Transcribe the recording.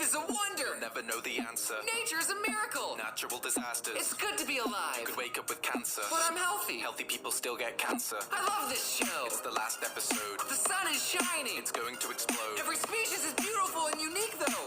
is a wonder. You'll never know the answer. Nature is a miracle. Natural disasters. It's good to be alive. Could wake up with cancer. But I'm healthy. Healthy people still get cancer. I love this show. It's the last episode. The sun is shining. It's going to explode. Every species is beautiful and unique, though.